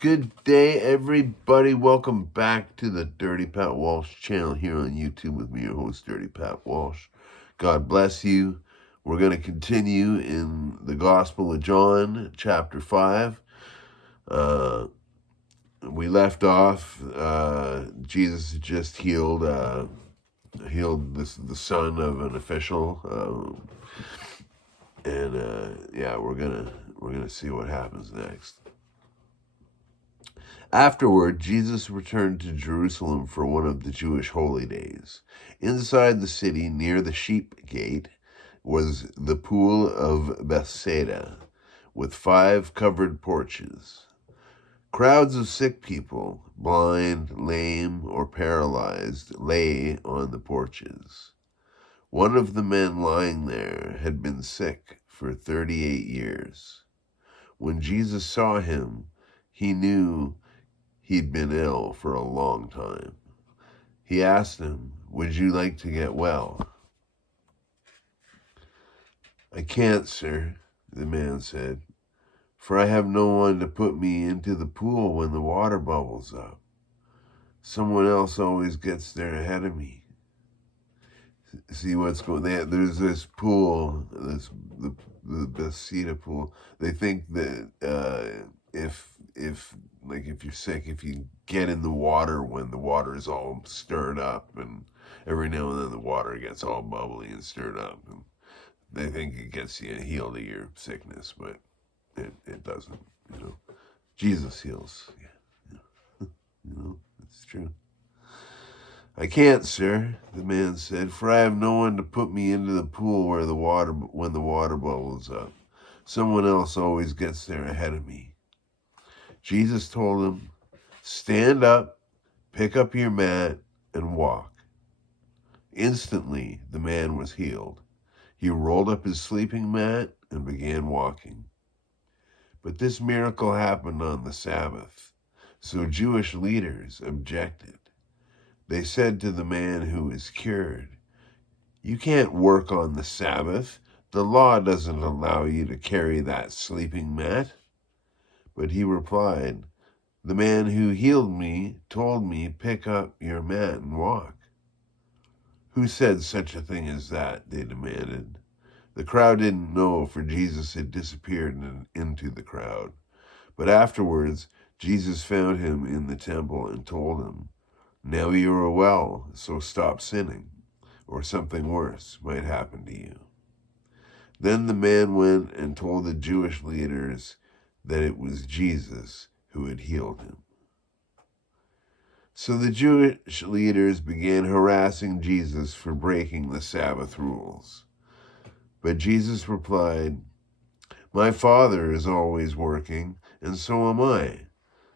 Good day, everybody. Welcome back to the Dirty Pat Walsh channel here on YouTube with me, your host, Dirty Pat Walsh. God bless you. We're going to continue in the Gospel of John, chapter 5. We left off, Jesus just healed the son of an official, we're gonna see what happens next. Afterward, Jesus returned to Jerusalem for one of the Jewish holy days. Inside the city, near the sheep gate, was the pool of Bethsaida, with 5 covered porches. Crowds of sick people, blind, lame, or paralyzed, lay on the porches. One of the men lying there had been sick for 38 years. When Jesus saw him, he knew he'd been ill for a long time. He asked him, "Would you like to get well?" "I can't, sir," the man said, "for I have no one to put me into the pool when the water bubbles up. Someone else always gets there ahead of me." See what's going on? There's this pool, the Bethsaida pool. They think that if you're sick, if you get in the water when the water is all stirred up, and every now and then the water gets all bubbly and stirred up, and they think it gets you healed of your sickness, but it doesn't. Jesus heals. It's true. "I can't, sir," the man said, "for I have no one to put me into the pool when the water bubbles up. Someone else always gets there ahead of me." Jesus told him, "Stand up, pick up your mat, and walk." Instantly, the man was healed. He rolled up his sleeping mat and began walking. But this miracle happened on the Sabbath, so Jewish leaders objected. They said to the man who was cured, "You can't work on the Sabbath. The law doesn't allow you to carry that sleeping mat." But he replied, "The man who healed me told me, 'Pick up your mat and walk.'" "Who said such a thing as that?" they demanded. The crowd didn't know, for Jesus had disappeared into the crowd. But afterwards, Jesus found him in the temple and told him, "Now you are well, so stop sinning, or something worse might happen to you." Then the man went and told the Jewish leaders that it was Jesus who had healed him. So the Jewish leaders began harassing Jesus for breaking the Sabbath rules. But Jesus replied, "My Father is always working, and so am I."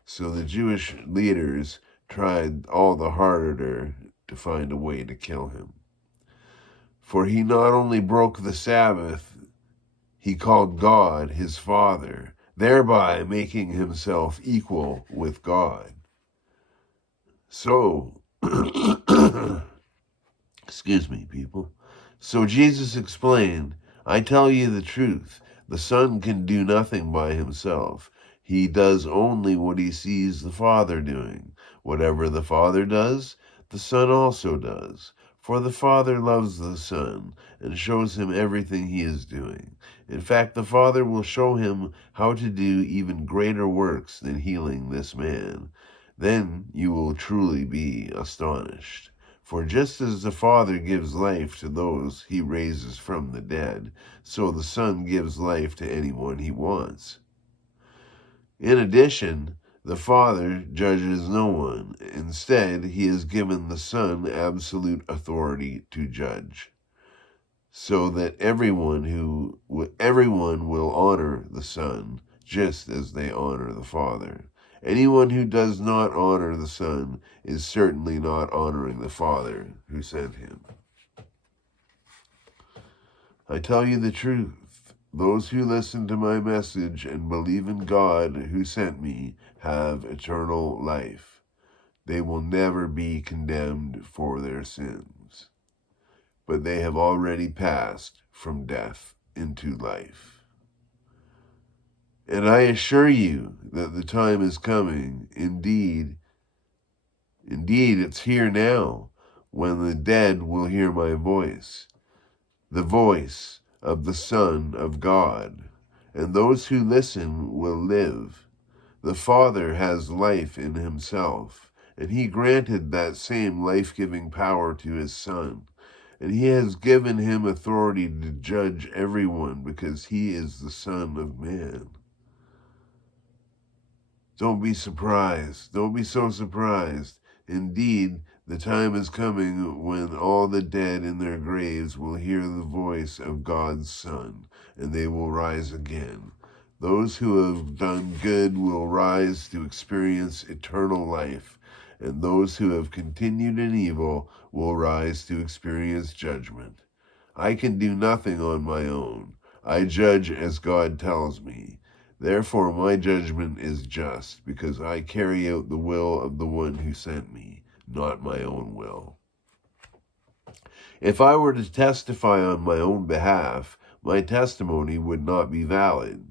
So the Jewish leaders tried all the harder to find a way to kill him. For he not only broke the Sabbath, he called God his Father, thereby making himself equal with God. So, excuse me, people. So Jesus explained, "I tell you the truth. The Son can do nothing by himself. He does only what he sees the Father doing. Whatever the Father does, the Son also does. For the Father loves the Son and shows him everything he is doing. In fact, the Father will show him how to do even greater works than healing this man. Then you will truly be astonished. For just as the Father gives life to those he raises from the dead, so the Son gives life to anyone he wants. In addition, the Father judges no one. Instead, he has given the Son absolute authority to judge, so that everyone will honor the Son just as they honor the Father. Anyone who does not honor the Son is certainly not honoring the Father who sent him. I tell you the truth. Those who listen to my message and believe in God who sent me have eternal life. They will never be condemned for their sins, but they have already passed from death into life." And I assure you that the time is coming. Indeed, it's here now, when the dead will hear my voice, the voice of the Son of God, and those who listen will live. The Father has life in himself, and he granted that same life-giving power to his Son. And he has given him authority to judge everyone because he is the Son of Man. Don't be surprised. Don't be so surprised. Indeed, the time is coming when all the dead in their graves will hear the voice of God's Son, and they will rise again. Those who have done good will rise to experience eternal life, and those who have continued in evil will rise to experience judgment. I can do nothing on my own. I judge as God tells me. Therefore my judgment is just, because I carry out the will of the one who sent me, not my own will. If I were to testify on my own behalf, my testimony would not be valid.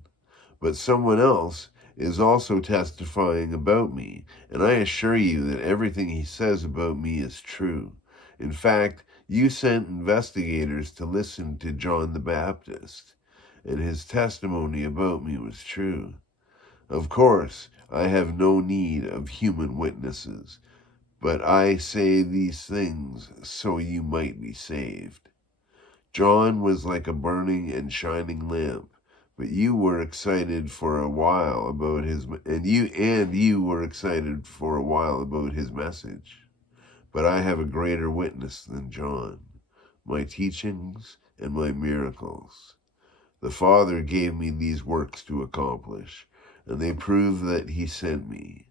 But someone else is also testifying about me, and I assure you that everything he says about me is true. In fact, you sent investigators to listen to John the Baptist, and his testimony about me was true. Of course, I have no need of human witnesses, but I say these things so you might be saved. John was like a burning and shining lamp, but you were excited for a while about his were excited for a while about his message. But I have a greater witness than John, my teachings and my miracles. The Father gave me these works to accomplish, and they prove that he sent me.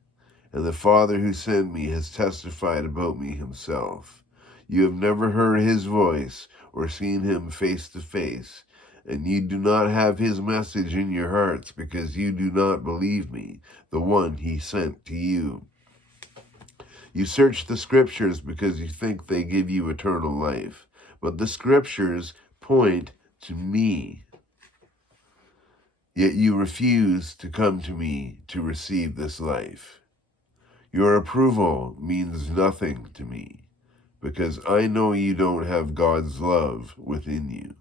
And the Father who sent me has testified about me himself. You have never heard his voice or seen him face to face, and you do not have his message in your hearts because you do not believe me, the one he sent to you. You search the scriptures because you think they give you eternal life, but the scriptures point to me. Yet you refuse to come to me to receive this life. Your approval means nothing to me, because I know you don't have God's love within you.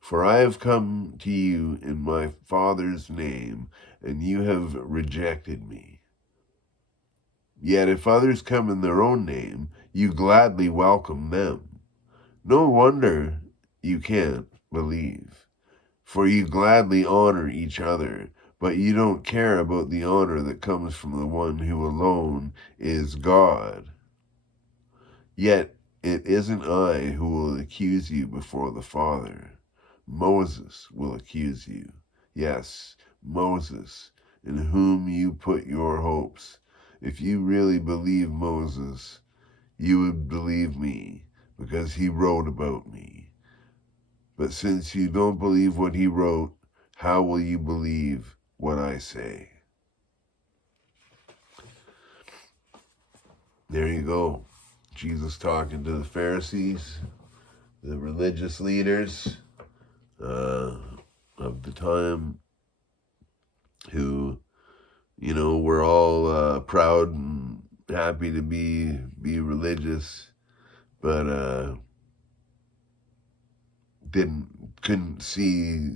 For I have come to you in my Father's name, and you have rejected me. Yet if others come in their own name, you gladly welcome them. No wonder you can't believe, for you gladly honor each other, but you don't care about the honor that comes from the one who alone is God. Yet it isn't I who will accuse you before the Father. Moses will accuse you. Yes, Moses, in whom you put your hopes. If you really believe Moses, you would believe me, because he wrote about me. But since you don't believe what he wrote, how will you believe what I say? There you go. Jesus talking to the Pharisees, the religious leaders of the time, who, were all proud and happy to be religious, but couldn't see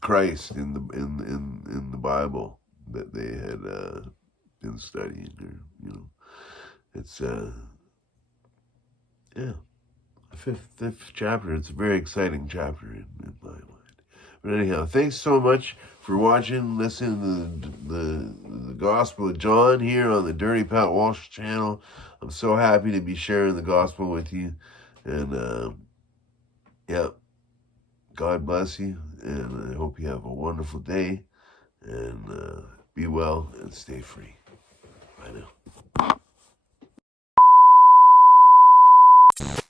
Christ in the Bible that they had been studying, or it's fifth chapter. It's a very exciting chapter in my mind. But anyhow, thanks so much for watching, listening to the Gospel of John here on the Dirty Pat Walsh channel. I'm so happy to be sharing the gospel with you, and God bless you, and I hope you have a wonderful day, and be well and stay free. Bye now.